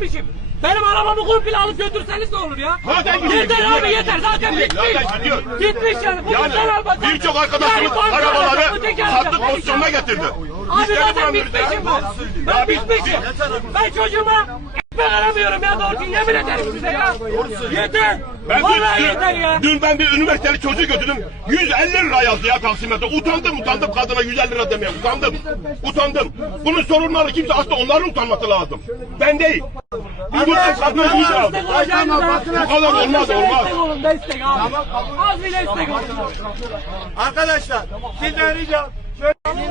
bitmişim. Benim arabamı komple alıp götürseniz ne olur ya? Zaten yeter abi yeter zaten bitmiş. Zaten gidiyor. Bitmiş yani. Yani Komiser almadan- birçok arkadaşımız Yani arabaları sattık pozisyonuna getirdi. Abi zaten bitmişim ben. Ben bitmişim. Ben çocuğuma ekmek aramıyorum ya doğru yemin ederim size ya. Yeter. Ben Vallahi dün, yeter ya. dün ben bir üniversiteli çocuğu götürdüm. 150 lira yazdı ya taksimetre. Utandım utandım kadına 150 lira demeye. Utandım. Utandım. Bunun sorunları kimse aslında onların utanması lazım. Ben değil. Bir buçuk kadına 100 lira aldı. Destek olacağınıza- Bu kadar olmaz, Az bile olmaz. Destek olun destek abi. Az bile destek olun. Arkadaşlar sizden ricam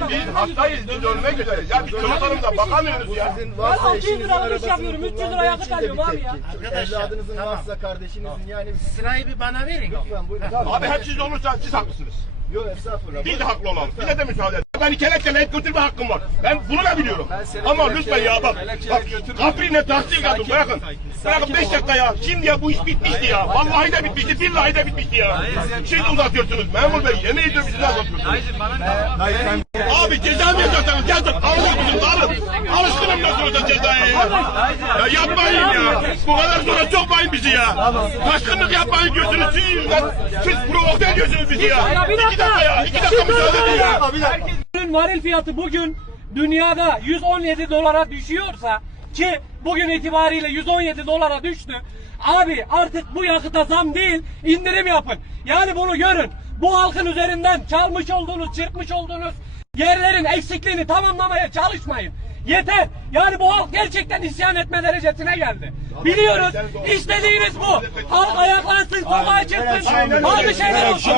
Biz hastayız. Biz ölmek üzereyiz. Ya biz çocuklarımıza bakamıyoruz ya. Ben 600 liralık iş yapıyorum. 300 lira yakıt alıyorum abi ya. Evladınızın varsa kardeşinizin yani sırayı bir bana verin. lütfen buyurun. Abi hep siz olursa siz haklısınız. Yok estağfurullah. Biz de haklı olalım. Bize de müsaade edin. Beni kelepçeleyip götürme hakkım var. Ben bunu da biliyorum. Ama lütfen ya bak. Bak kaprine tahsil kaldım. Bırakın. Bırakın 5 dakika ya. Şimdi ya bu iş bitmişti ya. Vallahi de bitmişti. Billahi de bitmişti ya. Şimdi uzatıyorsunuz. Memur bey yemin ediyorum siz uzatıyorsunuz. Abi ceza mı yazacaksınız? Yazın. Alın musunuz? Alın. Alışkınım nasıl cezaya ya. Ya yapmayın ya. Bu kadar sonra sokmayın bizi ya. Taşkınlık yapmayın diyorsunuz. Siz. Siz provoke ediyorsunuz bizi ya. İki dakika ya. İki dakika müsaade edin ya. Herkesin varil fiyatı bugün dünyada 117 dolara düşüyorsa ki bugün itibariyle 117 dolara düştü. Abi artık bu yakıta zam değil indirim yapın. Yani bunu görün. Bu halkın üzerinden çalmış olduğunuz, çırpmış olduğunuz yerlerin eksikliğini tamamlamaya çalışmayın. Yeter. Yani bu halk gerçekten isyan etme derecesine geldi. Biliyoruz. İstediğiniz bu. Halk ayaklansın, sokağa çıksın. Bazı şeyler olsun.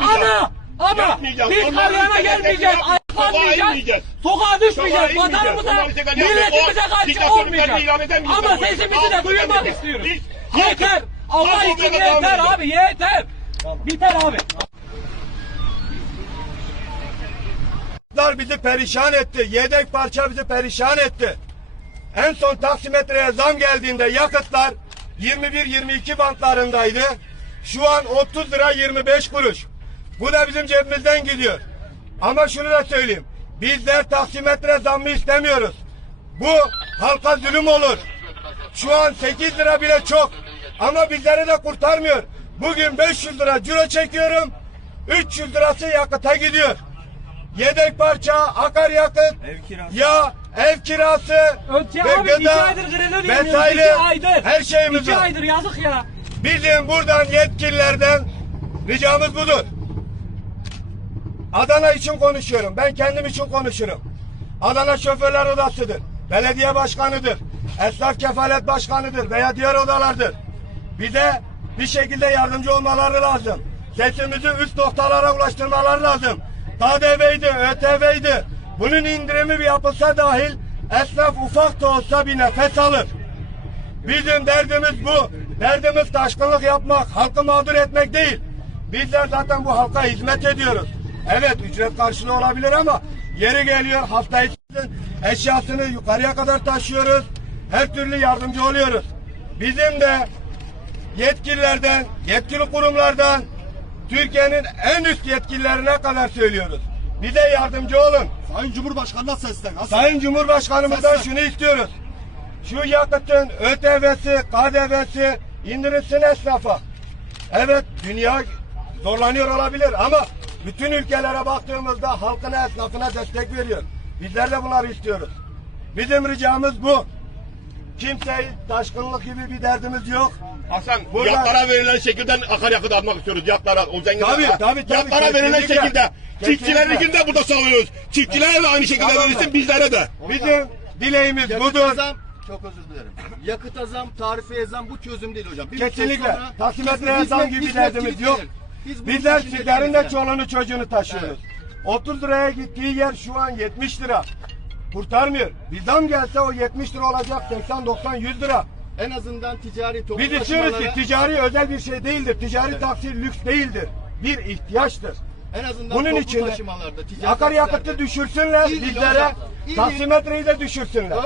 Ama. Ama biz istedikleri gelmeyeceğiz, yapmayacağız. Sokağa düşmeyeceğiz, vatanımıza, milletimize karşı olmayacağız. Ama sesimizi de duyurmak istiyoruz. Yeter, Allah için yeter abi, yeter. Biter abi. Bizi perişan etti. Yedek parça bizi perişan etti. En son taksimetreye zam geldiğinde yakıtlar 21-22 bantlarındaydı. Şu an 30 lira 25 kuruş. Bu da bizim cebimizden gidiyor. Ama şunu da söyleyeyim. Bizler taksimetre zammı istemiyoruz. Bu halka zulüm olur. Şu an 8 lira bile çok. Ama bizleri de kurtarmıyor. Bugün 500 lira ciro çekiyorum. 300 lirası yakıta gidiyor. Yedek parça, akaryakıt, ya ev kirası Önce ve abi gıda vesaire her şeyimiz var. aydır yazık ya. Bizim buradan yetkililerden ricamız budur. Adana için konuşuyorum. Ben kendim için konuşurum. Adana Şoförler Odası'dır. Belediye başkanıdır. Esnaf Kefalet Başkanı'dır veya diğer odalardır. Bize bir şekilde yardımcı olmaları lazım. Sesimizi üst noktalara ulaştırmaları lazım. KDV'ydi, ÖTV'ydi. Bunun indirimi bir yapılsa dahil esnaf ufak da olsa bir nefes alır. Bizim derdimiz bu. Derdimiz taşkınlık yapmak, halkı mağdur etmek değil. Bizler zaten bu halka hizmet ediyoruz. Evet ücret karşılığı olabilir ama yeri geliyor hafta içinde eşyasını yukarıya kadar taşıyoruz. Her türlü yardımcı oluyoruz. Bizim de yetkililerden, yetkili kurumlardan Türkiye'nin en üst yetkililerine kadar söylüyoruz. Bize yardımcı olun. Sayın Cumhurbaşkanı'na seslen. Asıl Sayın Cumhurbaşkanımızdan şunu istiyoruz. Şu yakıtın ÖTV'si, KDV'si indirilsin esnafa. Evet dünya zorlanıyor olabilir ama bütün ülkelere baktığımızda halkına, esnafına destek veriyor. Bizler de bunları istiyoruz. Bizim ricamız bu. Kimseyi taşkınlık gibi bir derdimiz yok. Hasan Burada- yatlara verilen şekilde akaryakıt almak istiyoruz yatlara. O zengin Tabii, tabii, tabii, Yatlara verilen şekilde. Çiftçilerin Kesinlikle. de burada savunuyoruz. Çiftçilere de aynı şekilde Tamam mı? verilsin bizlere de. Bizim dileğimiz yakıt budur. zam çok özür dilerim. Yakıt zam, tarife zam bu çözüm değil hocam. Bir Kesinlikle. sonra Taksimetreye hizmet- zam gibi hizmet derdimiz yok. gelir. Biz Bizler sizlerin de çoluğunu çocuğunu taşıyoruz. 30 liraya gittiği yer şu an 70 lira. Kurtarmıyor. Bir zam gelse o 70 lira olacak 80, 90, 100 lira. En azından ticari toplu Biz istiyoruz ki ticari özel bir şey değildir. Ticari taksi lüks değildir. Bir ihtiyaçtır. en azından Bunun için ticari akaryakıtı düşürsünler bizlere. Taksimetreyi de düşürsünler.